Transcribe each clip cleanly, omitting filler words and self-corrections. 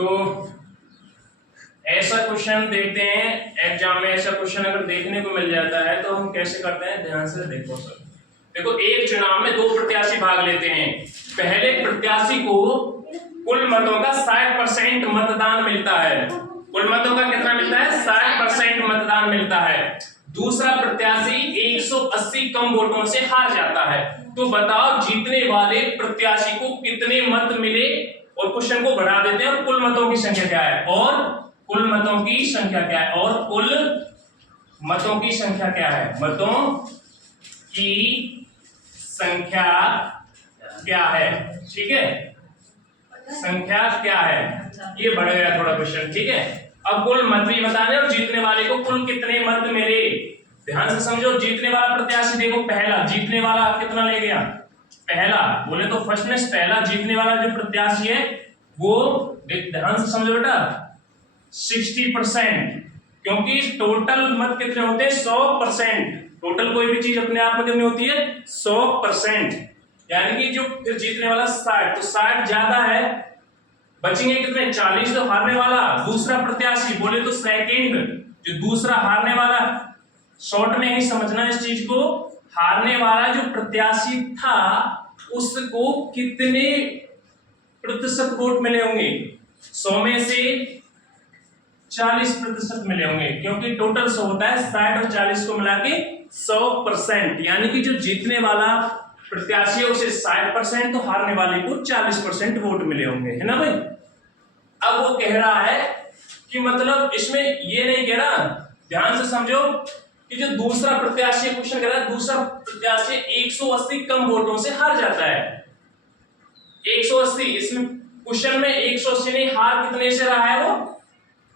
तो ऐसा क्वेश्चन देखते हैं एग्जाम में, ऐसा क्वेश्चन अगर देखने को मिल जाता है तो हम कैसे करते हैं, ध्यान से देखो सर। देखो, एक चुनाव में 2 प्रत्याशी भाग लेते हैं। पहले प्रत्याशी को कुल मतों का 60% मतदान मिलता है। कुल मतों का कितना मिलता है? 60% मतदान मिलता है। दूसरा प्रत्याशी 180 कम वोटों से हार जाता है। तो बताओ जीतने वाले प्रत्याशी को कितने मत मिले? और क्वेश्चन को बढ़ा देते हैं, और कुल मतों की संख्या क्या है? और कुल मतों की संख्या क्या है? और कुल मतों की संख्या क्या है? मतों की संख्या क्या है? ठीक है, संख्या क्या है? ये बढ़ गया थोड़ा क्वेश्चन। ठीक है, अब कुल मत भी बताने और जीतने वाले को कुल कितने मत मिले। ध्यान से समझो। जीतने वाला प्रत्याशी देखो, पहला जीतने वाला कितना ले गया? पहला बोले तो फर्स्ट में पहला जीतने वाला जो प्रत्याशी है वो, ध्यान से समझो बेटा, 60%, क्योंकि टोटल मत कितने होते हैं? 100%। टोटल कोई भी चीज अपने आप में कितनी होती है? 100%। यानी कि जो फिर जीतने वाला 60, तो 60 ज्यादा है, बचेंगे कितने? 40। तो हारने वाला दूसरा प्रत्याशी बोले तो सेकंड, जो दूसरा हारने वाला, शॉर्ट में ही समझना इस चीज को, हारने वाला जो प्रत्याशी था उसको कितने प्रतिशत वोट मिले होंगे? 100 में से 40% मिले होंगे, क्योंकि टोटल 100 होता है, 60 और 40 को मिला के 100%। यानी कि जो जीतने वाला प्रत्याशी है उसे 60%, तो हारने वाले को 40% वोट मिले होंगे, है ना भाई। अब वो कह रहा है कि मतलब इसमें ये नहीं कह रहा, ध्यान से समझो, कि जो दूसरा प्रत्याशी क्वेश्चन कह रहा है, दूसरा प्रत्याशी 180 कम वोटों से हार जाता है। 180, इसमें क्वेश्चन में 180 नहीं, हार कितने से रहा है? वो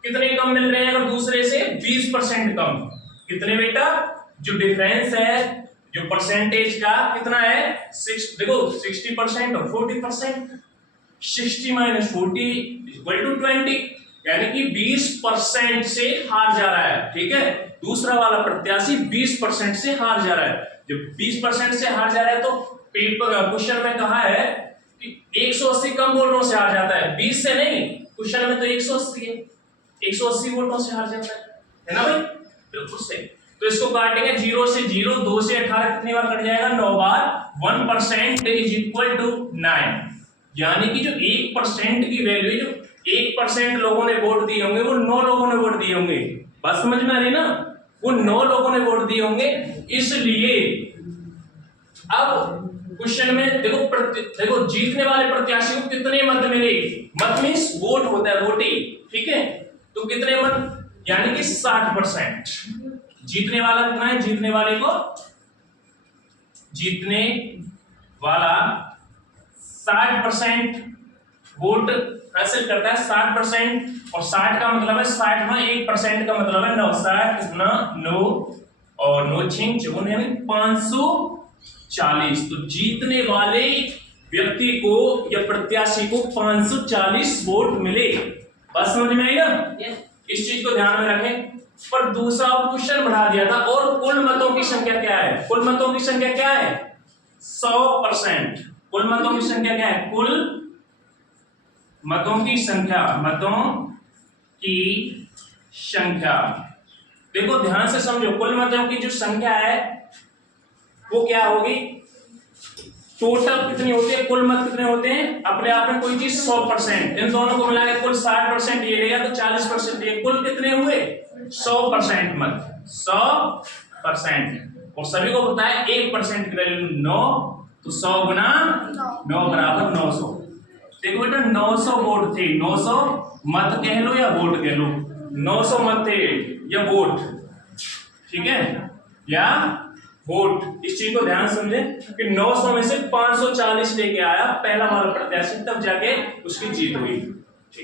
कितने कम मिल रहे हैं? अगर दूसरे से 20% कम। कितने बेटा? जो डिफरेंस है, जो परसेंटेज का कितना है? 6, देखो 60% और 40%। 60 - 40 = 20, यानी कि 20% से हार जा रहा है। ठीक है, दूसरा वाला प्रत्याशी 20% से हार जा रहा है। जब 20% से हार जा रहा है तो पेपर क्वेश्चन में कहा है कि 180 कम वोटों से हार जाता है, 20 से नहीं। क्वेश्चन में तो 180 है, 180 वोटों से हार जाता है ना भाई? बिल्कुल सही। तो इसको काटेंगे 0 से 0, 2 से 18 कितनी बार कट जाएगा? 9 बार। 1% = 9। यानी कि जो 1% की वैल्यू, जो 1% लोगों ने वोट दिए होंगे, वो 9 लोगों ने वोट दिए होंगे। बात समझ में आ रही ना? वो 9 लोगों ने वोट दिए होंगे। इसलिए अब क्वेश्चन में देखो जीतने वाले प्रत्याशी को कितने मत मिले? मत मींस वोट होता है, वोटिंग। ठीक है, तो कितने मत? यानी कि 60%। जीतने वाला कितना है? जीतने वाले को, जीतने वाला 60% वोट हासिल करता है। 60%, और 60 का मतलब है 60 में 1% का मतलब है 9। 60 कितना? 9 और 9 छिंग 54, यानी 540। तो जीतने वाले व्यक्ति को या प्रत्याशी को 540 वोट मिले। बात समझ में आई ना? इस चीज को ध्यान में रखें। पर दूसरा क्वेश्चन बढ़ा दिया था, और कुल मतों की संख्या क्या है? कुल मतों की संख्या क्या है? 100%। कुल मतों की संख्या क्या है? कुल मतों की संख्या, मतों की संख्या। देखो ध्यान से समझो, कुल मतों की जो संख्या है वो क्या होगी? टोटल कितनी होती है? कुल मत कितने होते हैं? अपने आप में कोई चीज 100%, इन दोनों को मिला के कुल 60%, ये रहेगा तो 40%, ये कुल कितने हुए? 100% मत, 100%। और सभी को पता है 1% की वैल्यू 9, तो 100 गुना 9 बराबर 900। देखो बेटा 900 वोट थे, 900 मत कह लो या वोट कह लो, 900 मत थे या वोट, ठीक है, या वोट। इस चीज को ध्यान समझे कि 900 में से 540 लेके आया पहला वाला प्रत्याशी, तब जाके उसकी जीत हुई।